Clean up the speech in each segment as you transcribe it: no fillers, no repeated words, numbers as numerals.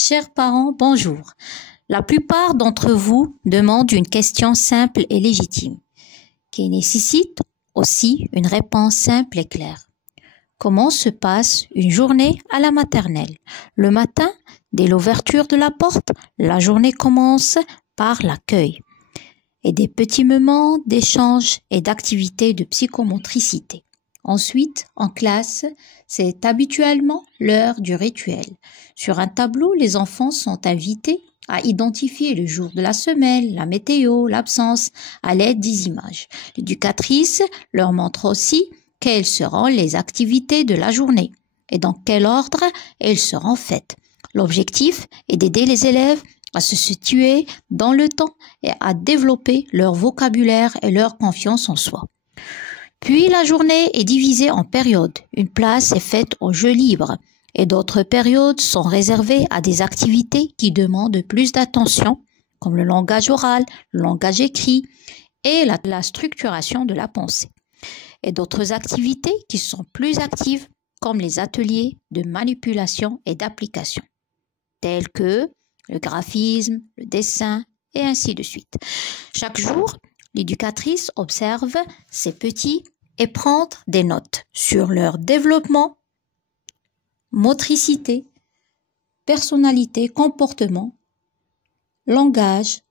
Chers parents, bonjour. La plupart d'entre vous demandent une question simple et légitime, qui nécessite aussi une réponse simple et claire. Comment se passe une journée à la maternelle? Le matin, dès l'ouverture de la porte, la journée commence par l'accueil et des petits moments d'échange et d'activités de psychomotricité. Ensuite, en classe, c'est habituellement l'heure du rituel. Sur un tableau, les enfants sont invités à identifier le jour de la semaine, la météo, l'absence, à l'aide des images. L'éducatrice leur montre aussi quelles seront les activités de la journée et dans quel ordre elles seront faites. L'objectif est d'aider les élèves à se situer dans le temps et à développer leur vocabulaire et leur confiance en soi. Puis la journée est divisée en périodes. Une place est faite aux jeux libres et d'autres périodes sont réservées à des activités qui demandent plus d'attention, comme le langage oral, le langage écrit et la structuration de la pensée. Et d'autres activités qui sont plus actives, comme les ateliers de manipulation et d'application, tels que le graphisme, le dessin et ainsi de suite. Chaque jour, l'éducatrice observe ces petits et prend des notes sur leur développement, motricité, personnalité, comportement, langage,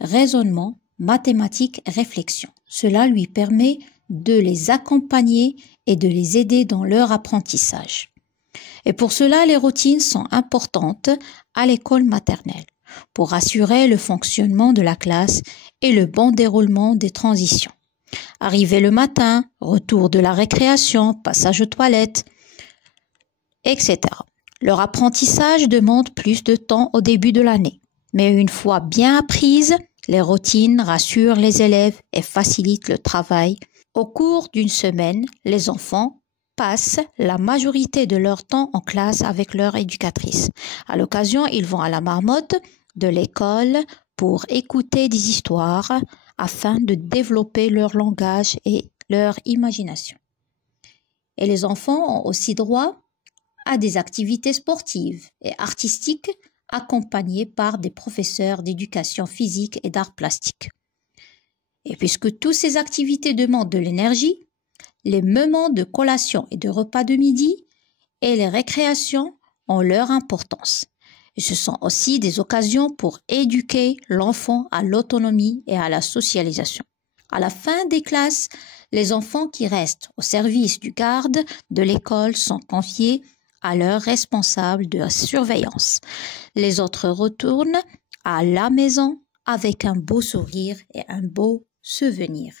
raisonnement, mathématiques, réflexion. Cela lui permet de les accompagner et de les aider dans leur apprentissage. Et pour cela, les routines sont importantes à l'école maternelle pour assurer le fonctionnement de la classe et le bon déroulement des transitions. Arrivée le matin, retour de la récréation, passage aux toilettes, etc. Leur apprentissage demande plus de temps au début de l'année. Mais une fois bien apprises, les routines rassurent les élèves et facilitent le travail. Au cours d'une semaine, les enfants passent la majorité de leur temps en classe avec leur éducatrice. À l'occasion, ils vont à la marmotte de l'école pour écouter des histoires afin de développer leur langage et leur imagination. Et les enfants ont aussi droit à des activités sportives et artistiques accompagnées par des professeurs d'éducation physique et d'art plastique. Et puisque toutes ces activités demandent de l'énergie, les moments de collation et de repas de midi et les récréations ont leur importance. Et ce sont aussi des occasions pour éduquer l'enfant à l'autonomie et à la socialisation. À la fin des classes, les enfants qui restent au service du garde de l'école sont confiés à leur responsable de surveillance. Les autres retournent à la maison avec un beau sourire et un beau souvenir.